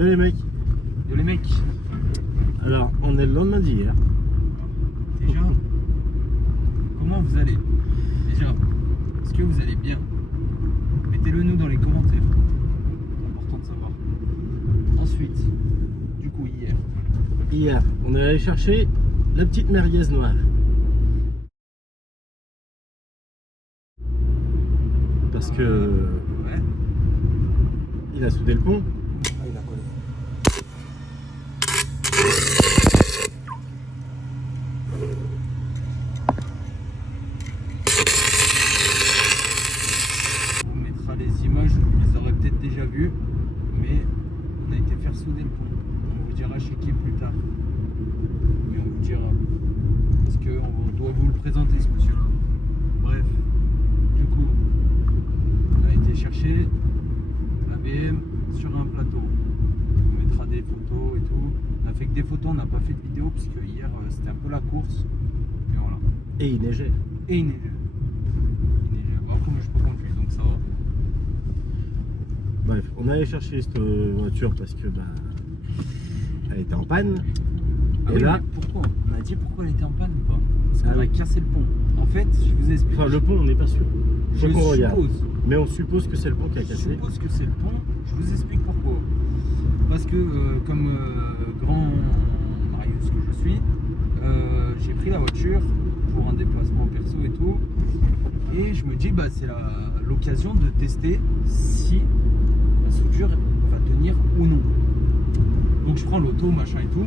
Yo les mecs. Yo les mecs. Alors, on est le lendemain d'hier. Déjà, comment vous allez? Déjà, est-ce que vous allez bien? Mettez-le nous dans les commentaires. C'est important de savoir. Ensuite, du coup, Hier, on est allé chercher la petite merguez noire. Parce que ouais. il a soudé le pont. Ah, il a collé. On vous mettra les images, vous les aurez peut-être déjà vues, mais on a été faire souder le pont. On vous dira chez qui plus tard. Mais on vous dira. Parce qu'on doit vous le présenter ce monsieur-là. Bref, du coup, on a été chercher la BM sur un plateau. On mettra des photos et tout. On a fait que des photos, on n'a pas fait de vidéo parce que hier c'était un peu la course. Et voilà. Et il neigeait. Et il neigeait. Il neigeait. Bon, après, moi je peux conduire donc ça va. Bref, on est allé chercher cette voiture parce que bah, elle était en panne. Ah Et oui, là, mais pourquoi? On a dit pourquoi elle était en panne ou pas? Parce qu'on Ah a oui. cassé le pont. En fait, je vous explique. enfin le pont, on n'est pas sûr. Faut je qu'on regarde. suppose. Mais on suppose que c'est le pont qui a Je cassé. suppose que c'est le pont. Je vous explique pourquoi. Parce que comme grand Marius que je suis, j'ai pris la voiture pour un déplacement perso et tout. Et je me dis bah c'est l'occasion de tester si la soudure va tenir ou non. Donc je prends l'auto, machin et tout.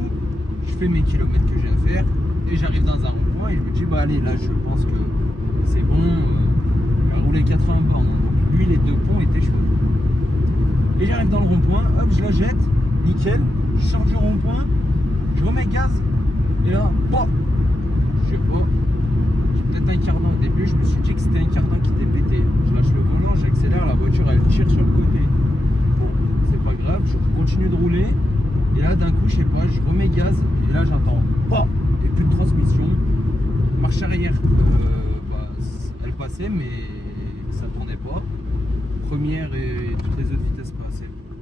Je fais mes kilomètres que j'ai à faire. Et j'arrive dans un rond-point et je me dis bah allez là je pense que c'est bon. Il a roulé 80 bornes. Donc lui les deux ponts étaient chauds. Et j'arrive dans le rond-point, hop, je la jette, nickel, je sors du rond-point, je remets gaz, et là, oh, je sais pas, j'ai peut-être un cardan au début, je me suis dit que c'était un cardan qui était pété. Je lâche le volant, j'accélère, la voiture elle tire sur le côté. Bon, c'est pas grave, je continue de rouler, et là d'un coup, je sais pas, je remets gaz, et là j'entends, oh, et plus de transmission, marche arrière, bah, elle passait, mais ça tournait pas. Première et toutes les autres vitesses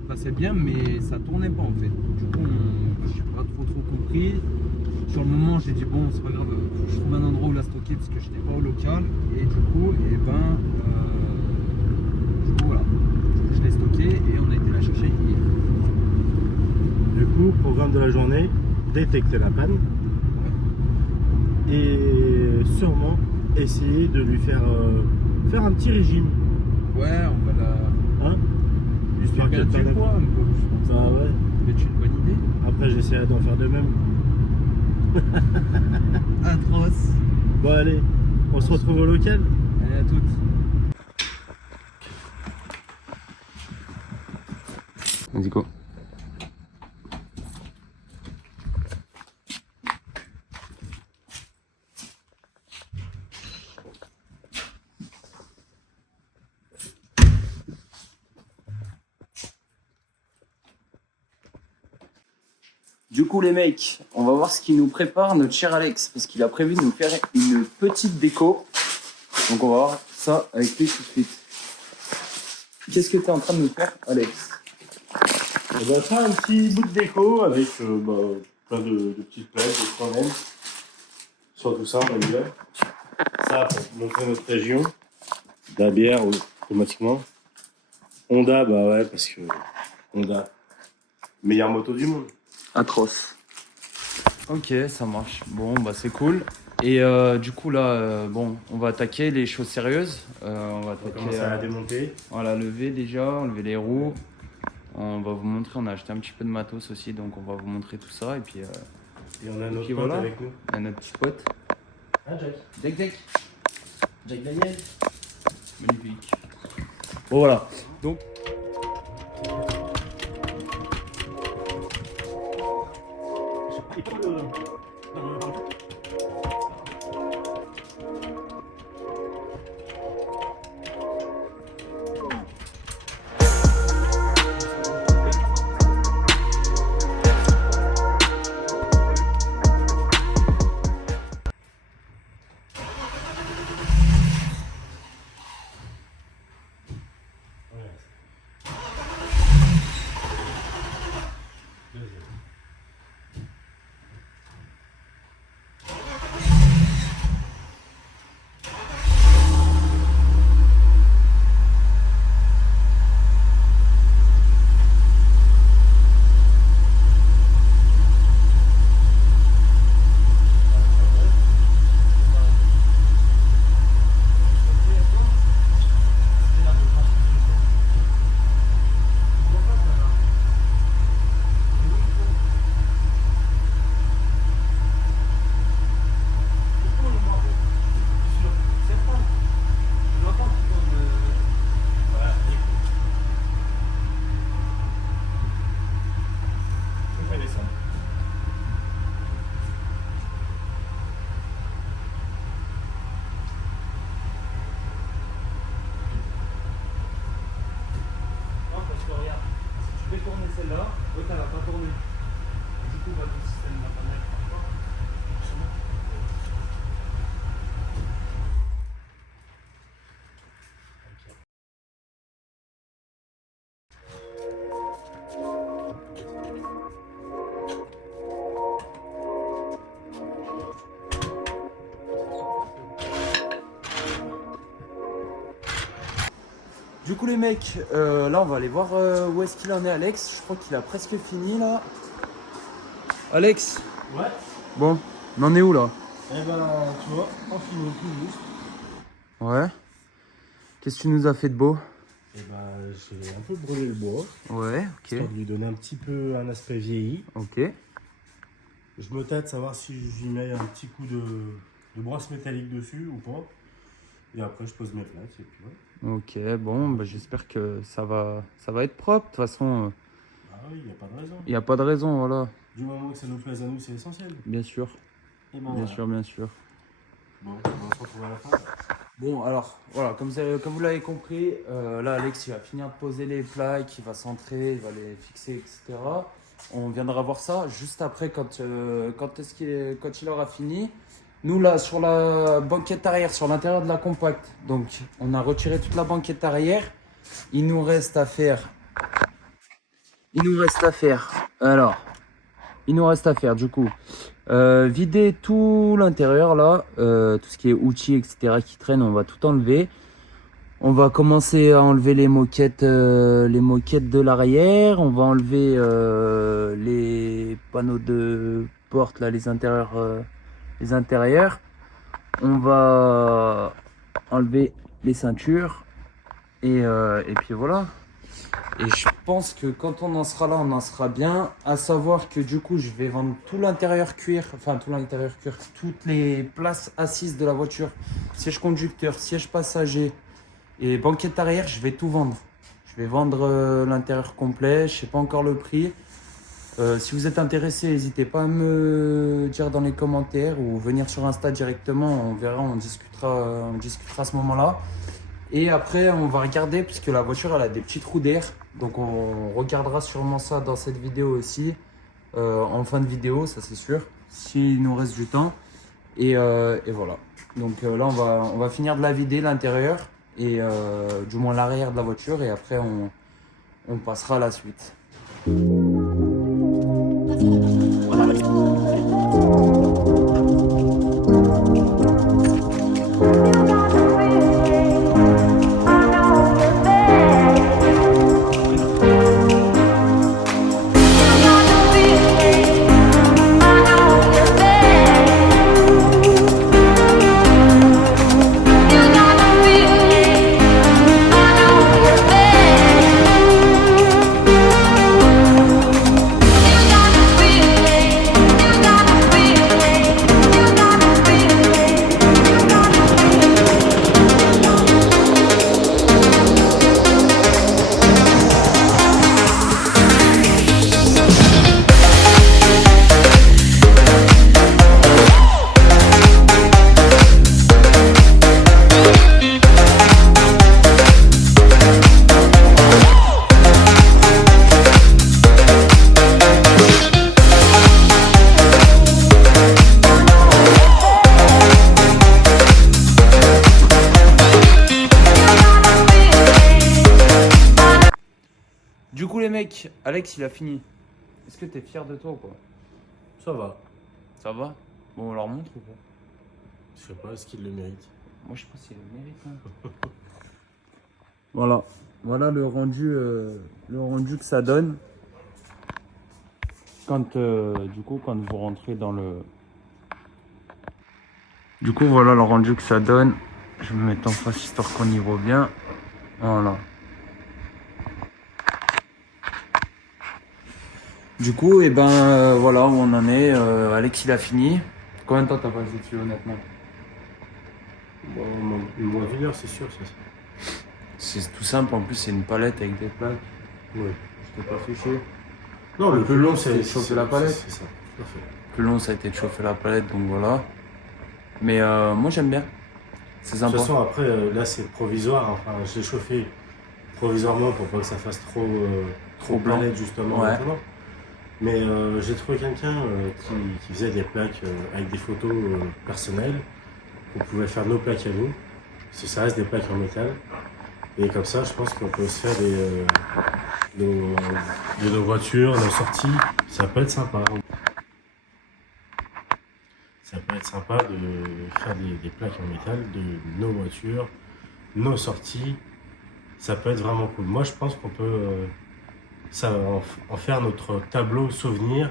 passaient bien, mais ça tournait pas en fait. Du coup, j'ai pas trop compris. Sur le moment, j'ai dit bon, c'est pas grave, faut que je trouve un endroit où la stocker parce que je n'étais pas au local. Et du coup, voilà. Je l'ai stocké et on a été la chercher hier. Du coup, programme de la journée, détecter la panne. Ouais. Et sûrement essayer de lui faire un petit régime. Ouais, on va la. Hein? Histoire qu'elle perdre du perde. poids un peu, je pense. Bah ouais. C'est une bonne idée. Après, j'essaierai d'en faire de même. Atroce. Bon, allez, on se retrouve au local. Allez, à toutes. Vas-y, go. Du coup les mecs, on va voir ce qu'il nous prépare notre cher Alex parce qu'il a prévu de nous faire une petite déco. Donc on va voir ça avec lui tout de suite. Qu'est-ce que tu es en train de nous faire Alex? On va faire un petit bout de déco avec plein de petites plaques, de quand surtout ça, on aime bien. Ça, pour montrer notre région. De la bière, automatiquement. Honda, bah ouais, parce que Honda, meilleure moto du monde. Atroce. Ok, ça marche. Bon, bah c'est cool. Et du coup là, bon, on va attaquer les choses sérieuses. On va On va attaquer commencer à la démonter. voilà, lever déjà, enlever les roues. On va vous montrer, on a acheté un petit peu de matos aussi, donc on va vous montrer tout ça. Et puis, Et on a notre puis pote voilà. avec nous. On a notre petit pote. Hein, Jack? Jack Daniel. Magnifique. Bon, voilà. Donc, celle-là, l'autre elle n'a pas tourné. Du coup, votre système n'a pas mettre. Du coup les mecs, là on va aller voir où est-ce qu'il en est Alex. Je crois qu'il a presque fini là. Alex, Ouais. bon, on en est où là? Eh ben, tu vois, on finit tout juste. Ouais. Qu'est-ce que tu nous as fait de beau? Eh ben, j'ai un peu brûlé le bois. Ouais, ok. Pour lui donner un petit peu un aspect vieilli. Ok. Je me tâte savoir si j'y mets un petit coup de brosse métallique dessus ou pas. Et après, je pose mes plaques et puis ouais. Ok, bon, bah, j'espère que ça va être propre. De toute façon, Ah oui, il n'y a pas de raison. il n'y a pas de raison, voilà. Du moment que ça nous plaise à nous, c'est essentiel. Bien sûr, Et ben, bien voilà. sûr, bien sûr. Bon, on va se retrouver à la fin. Bon, alors, voilà, comme vous l'avez compris, là, Alex, il va finir de poser les plaques, il va centrer, il va les fixer, etc. On viendra voir ça juste après, quand il aura fini. Nous, là, sur la banquette arrière, sur l'intérieur de la compacte, donc, on a retiré toute la banquette arrière. Il nous reste à faire, du coup, vider tout l'intérieur, là, tout ce qui est outils, etc., qui traînent, on va tout enlever. On va commencer à enlever les moquettes de l'arrière. On va enlever les panneaux de porte, là, les intérieurs. On va enlever les ceintures. Et puis voilà. Et je pense que quand on en sera là, on en sera bien. À savoir que du coup, je vais vendre tout l'intérieur cuir. Enfin, tout l'intérieur cuir. Toutes les places assises de la voiture. Siège conducteur, siège passager. Et banquette arrière, je vais tout vendre. Je vais vendre l'intérieur complet. Je sais pas encore le prix. Si vous êtes intéressé, n'hésitez pas à me dire dans les commentaires ou venir sur Insta directement. On verra, on discutera à ce moment-là. Et après, on va regarder, puisque la voiture, elle a des petits trous d'air. Donc, on regardera sûrement ça dans cette vidéo aussi. En fin de vidéo, ça c'est sûr. S'il nous reste du temps. Et voilà. Donc là, on va finir de la vider, l'intérieur. Et du moins l'arrière de la voiture. Et après, on passera à la suite. Du coup les mecs, Alex il a fini. Est-ce que t'es fier de toi ou quoi? Ça va. Ça va? Bon on leur montre ou pas? Je sais pas, est-ce qu'il le mérite? Moi je pense qu'il le mérite. Hein. Voilà le rendu que ça donne. Quand quand vous rentrez dans le... Du coup voilà le rendu que ça donne. Je vais me mettre en face histoire qu'on y voit bien. Voilà. Du coup, voilà où on en est. Alex, il a fini. Combien de temps t'as passé dessus, honnêtement? Bon, moins d'une heure, c'est sûr, ça. C'est tout simple. En plus, c'est une palette avec des plaques. Ouais. Je t'ai pas fait chier. Non, le plus long, c'est de chauffer la palette. C'est ça, tout à fait. Le plus long, ça a été de chauffer la palette, donc voilà. Mais moi, j'aime bien. C'est De sympa. toute façon, après, là, c'est provisoire. Enfin, je l'ai chauffé provisoirement pour pas que ça fasse trop aux blanc. palettes, justement. Ouais. Maintenant. Mais j'ai trouvé quelqu'un qui faisait des plaques avec des photos personnelles. On pouvait faire nos plaques à nous, parce que ça reste des plaques en métal. Et comme ça, je pense qu'on peut se faire de nos voitures, nos sorties. Ça peut être sympa. Ça peut être sympa de faire des plaques en métal de nos voitures, nos sorties. Ça peut être vraiment cool. Moi, je pense qu'on peut en faire notre tableau souvenir.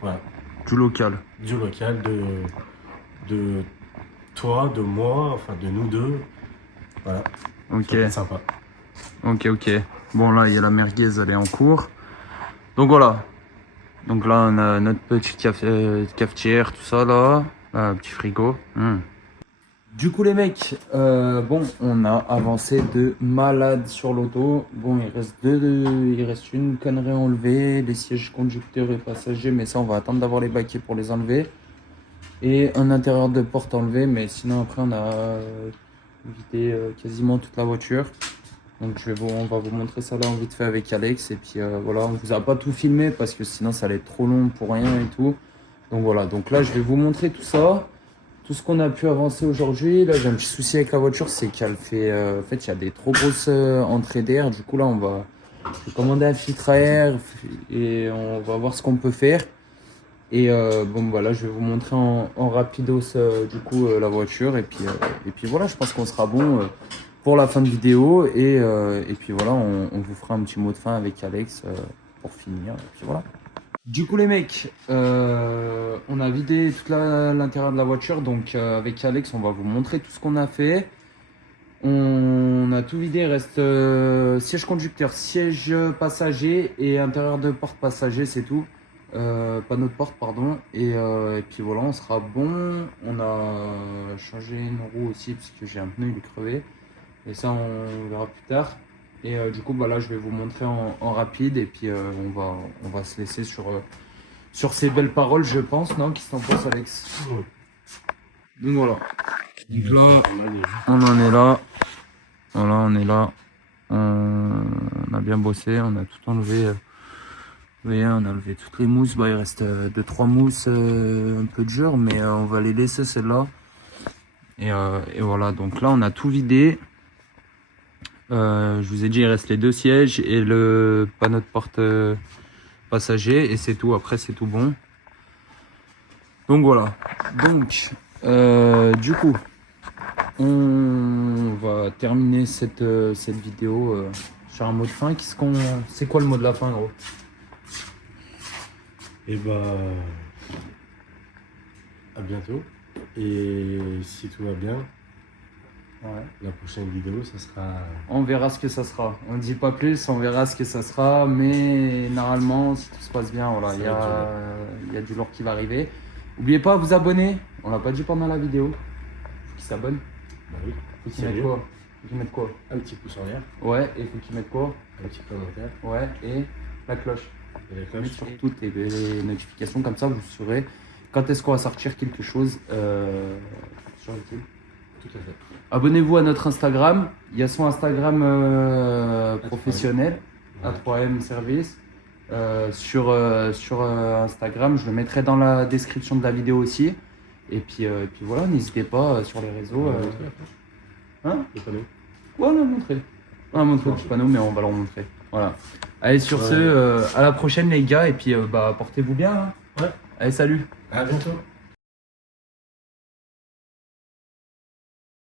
Voilà. Du local. Du local, de toi, de moi, enfin de nous deux. Voilà. Ok. Ça peut être sympa. Ok. Bon, là, il y a la merguez, elle est en cours. Donc voilà. Donc là, on a notre petite cafetière, tout ça là. Un petit frigo. Du coup, les mecs, bon, on a avancé de malade sur l'auto. Bon, il reste une connerie à enlever, les sièges conducteurs et passagers, mais ça, on va attendre d'avoir les baquets pour les enlever. Et un intérieur de porte enlevé, mais sinon, après, on a vidé quasiment toute la voiture. Donc on va vous montrer ça là en vite fait avec Alex. Et puis voilà, on vous a pas tout filmé parce que sinon ça allait être trop long pour rien et tout. Donc voilà, donc là je vais vous montrer tout ça. Tout ce qu'on a pu avancer aujourd'hui. Là j'ai un petit souci avec la voiture, c'est qu'elle fait... en fait il y a des trop grosses entrées d'air. Du coup là on va commander un filtre à air et on va voir ce qu'on peut faire. Et bon voilà, je vais vous montrer en rapidos du coup la voiture. Et puis voilà, je pense qu'on sera bon pour la fin de vidéo. Et puis voilà, on vous fera un petit mot de fin avec Alex pour finir. Et puis voilà. Du coup les mecs, on a vidé tout l'intérieur de la voiture. Donc avec Alex, on va vous montrer tout ce qu'on a fait. On a tout vidé, il reste siège conducteur, siège passager et intérieur de porte passager, c'est tout. Panneau de porte, pardon. Et puis voilà, on sera bon. On a changé une roue aussi parce que j'ai un pneu, il est crevé. Et ça, on verra plus tard. Et du coup, bah là, je vais vous montrer en rapide. Et puis, on va se laisser sur ces belles paroles, je pense, non? Qu'est-ce que t'en penses, Alex? Donc voilà. Donc là, on en est là. Voilà, on est là. On a bien bossé, on a tout enlevé. Vous voyez, on a enlevé toutes les mousses. Bah, il reste 2-3 mousses, un peu de dur, mais on va les laisser celles-là. Et voilà, donc là, on a tout vidé. Je vous ai dit, il reste les 2 sièges et le panneau de porte passager. Et c'est tout, après, c'est tout bon. Donc voilà. Donc, du coup, on va terminer cette vidéo sur un mot de fin. C'est quoi le mot de la fin, gros? Et à bientôt. Et si tout va bien, la prochaine vidéo, ça sera... On verra ce que ça sera. On ne dit pas plus, on verra ce que ça sera. Mais normalement, si tout se passe bien, voilà, il y a du lourd qui va arriver. N'oubliez pas de vous abonner. On l'a pas dit pendant la vidéo. Faut qu'ils s'abonnent. Bah oui. Faut qu'ils mettent quoi? Faut qu'ils mettent quoi? Un petit pouce en l'air. Ouais, et faut qu'ils mettent quoi? Un petit commentaire. Ouais, et la cloche. Et la cloche. Sur toutes les notifications, comme ça vous saurez quand est-ce qu'on va sortir quelque chose sur YouTube. Tout à fait. Abonnez-vous à notre Instagram. Il y a son Instagram professionnel, A3M Service. Sur Instagram, je le mettrai dans la description de la vidéo aussi. Et puis voilà, n'hésitez pas sur les réseaux. Hein? Le panneau. Ouais, on a montré. On a montré le petit panneau, mais on va le remontrer. Voilà. Allez, sur ce, à la prochaine les gars, et puis portez-vous bien. Hein. Ouais. Allez, salut. À bientôt.